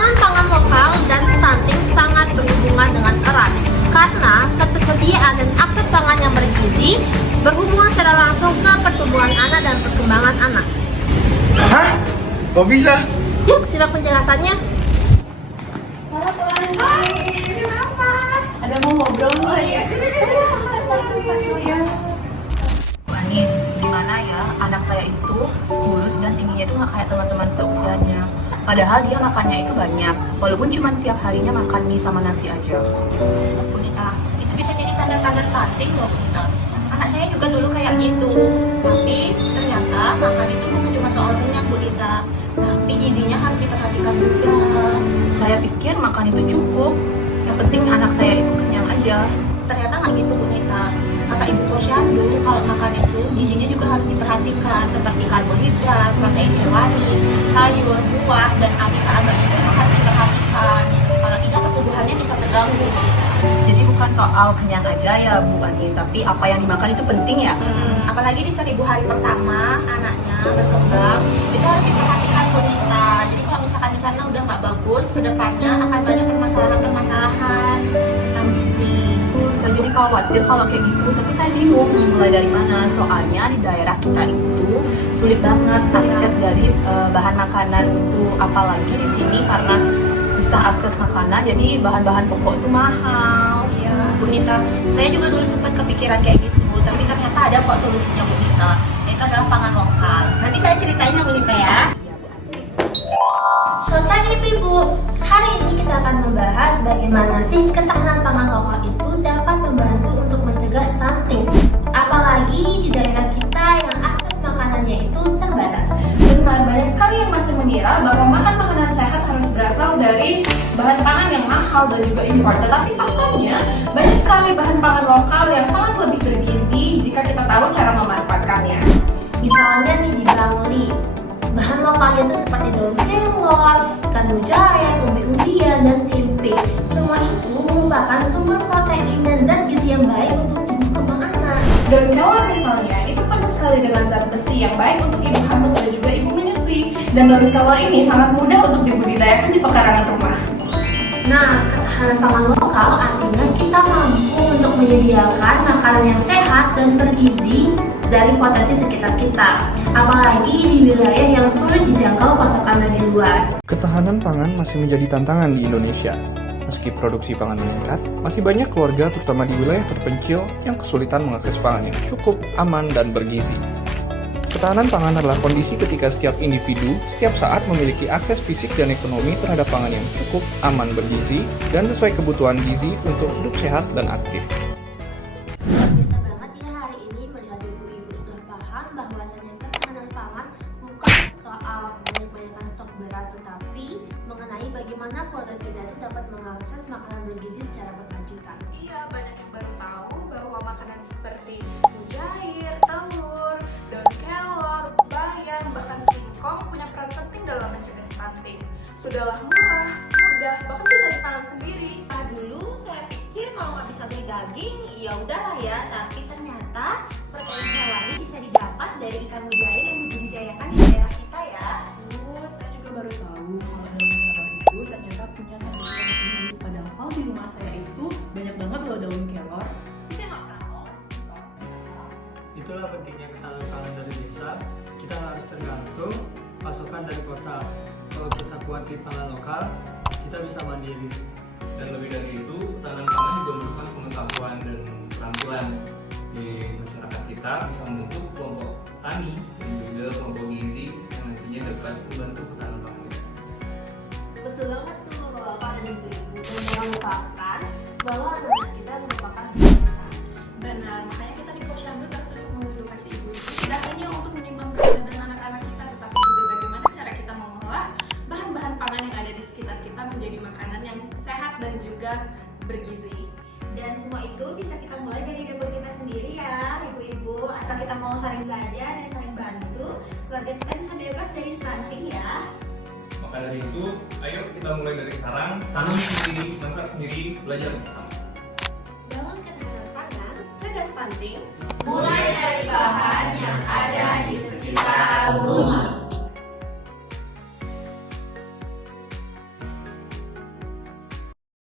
Ketahanan pangan lokal dan stunting sangat berhubungan dengan erat karena ketersediaan dan akses pangan yang bergizi berhubungan secara langsung ke pertumbuhan anak dan perkembangan anak. Hah? Kok bisa? Yuk simak penjelasannya. Ada mau ngobrol nih. Bu Anin, gimana ya anak saya itu kurus dan tingginya itu nggak kayak teman-teman seusianya. Padahal dia makannya itu banyak, walaupun cuma tiap harinya makan mie sama nasi aja. Bunita, itu bisa jadi tanda-tanda stunting loh, Bunita. Anak saya juga dulu kayak gitu, tapi ternyata makan itu bukan cuma soal kenyang, Bunita, tapi gizinya harus diperhatikan juga. Saya pikir makan itu cukup, yang penting anak saya itu kenyang aja. Ternyata nggak gitu, Bunita. Kata Ibu Posyandu, kalau makan itu gizinya juga harus diperhatikan seperti karbohidrat, protein hewani, sayur, buah, dan ASI saat bayi itu harus diperhatikan. Kalau tidak pertumbuhannya bisa terganggu. Jadi bukan soal kenyang aja ya Bu Anin, tapi apa yang dimakan itu penting ya. Apalagi di 1000 hari pertama anaknya berkembang itu harus diperhatikan Bunita. Jadi kalau misalkan di sana udah nggak bagus, kedepannya akan banyak permasalahan tentang gizi. Saya jadi khawatir kalau kayak gitu, tapi saya bingung mulai dari mana. Soalnya di daerah kita itu sulit banget akses dari bahan makanan itu, apalagi di sini karena susah akses makanan, jadi bahan-bahan pokok itu mahal. Iya, Bunita. Saya juga dulu sempat kepikiran kayak gitu, tapi ternyata ada kok solusinya Bunita. Itu adalah pangan lokal. Nanti saya ceritain ya Bunita ya. Selamat Ibu, hari ini kita akan membahas bagaimana sih ketahanan pangan lokal itu dapat membantu untuk mencegah stunting. Apalagi di daerah kita yang akses makanannya itu terbatas. Benar, banyak sekali yang masih mengira bahwa makan makanan sehat harus berasal dari bahan pangan yang mahal dan juga impor. Tetapi faktanya, banyak sekali bahan pangan lokal yang sangat lebih bergizi jika kita tahu cara memanfaatkannya. Misalnya nih di Bangli, bahan lokalnya itu seperti daun kelor, ikan mujair, umbi-umbian, dan tempe. Semua itu merupakan sumber protein dan zat gizi yang baik untuk tubuh kembang anak. Daun kelor misalnya, itu penuh sekali dengan zat besi yang baik untuk ibu hamil dan juga ibu menyusui. Dan daun kelor ini sangat mudah untuk dibudidayakan di pekarangan rumah. Nah, ketahanan pangan lokal artinya kita mampu untuk menyediakan makanan yang sehat dan bergizi dari potensi sekitar kita, apalagi di wilayah yang sulit dijangkau pasokan dari luar. Ketahanan pangan masih menjadi tantangan di Indonesia. Meski produksi pangan meningkat, masih banyak keluarga terutama di wilayah terpencil yang kesulitan mengakses pangan yang cukup, aman, dan bergizi. Ketahanan pangan adalah kondisi ketika setiap individu setiap saat memiliki akses fisik dan ekonomi terhadap pangan yang cukup, aman, bergizi, dan sesuai kebutuhan gizi untuk hidup sehat dan aktif. Biasa banget ya hari ini melihat ibu-ibu sudah paham bahwasanya ketahanan pangan bukan soal banyak-banyakan stok beras, tetapi mengenai bagaimana keluarga kita itu dapat mengakses makanan bergizi secara berkelanjutan. Iya, banyak yang baru tahu bahwa makanan seperti mujair, telur, daun kelor, bayam, bahkan singkong punya peran penting dalam mencegah stunting. Sudahlah murah, mudah, bahkan bisa ditanam sendiri. Nah, dulu saya pikir kalau nggak bisa beli daging, ya udahlah ya. Tapi ternyata protein hewani bisa didapat dari ikan mujair yang dibudidayakan di daerah kita ya. Saya juga baru tahu kalau daun kelor itu ternyata punya kandungan tinggi. Padahal di rumah saya itu banyak banget loh daun kelor. Saya nggak pernah tahu sih soal saya. Itulah pentingnya ketahanan pangan dari desa. Kita harus tergantung pasokan dari kota. Kalau kita kuat di pangan lokal, kita bisa mandiri. Dan lebih dari itu, ketahanan pangan juga merupakan pengetahuan dan keterampilan di masyarakat kita bisa membentuk kelompok tani dan juga kelompok gizi yang nantinya dapat membantu ketahanan pangan kita. Betul banget tuh Bapak dan Ibu-ibu, dan jangan lupakan bahwa anak-anak kita merupakan prioritas. Benar, makanya kita di Posyandu terus untuk mengedukasi ibu-ibu tidak hanya untuk menimbang dengan anak-anak kita, tetapi juga bagaimana cara kita mengolah bahan-bahan pangan yang ada di sekitar kita menjadi makanan yang sehat dan juga bergizi. Dan semua itu bisa kita mulai dari dapur kita sendiri ya, ibu-ibu. Asal kita mau saling belajar dan saling bantu, keluarga kita bisa bebas dari stunting ya. Maka dari itu, ayo kita mulai dari sekarang, tanam sendiri, masak sendiri, belajar bersama. Bangun ketahanan pangan, Cegah stunting Mulai dari bahan.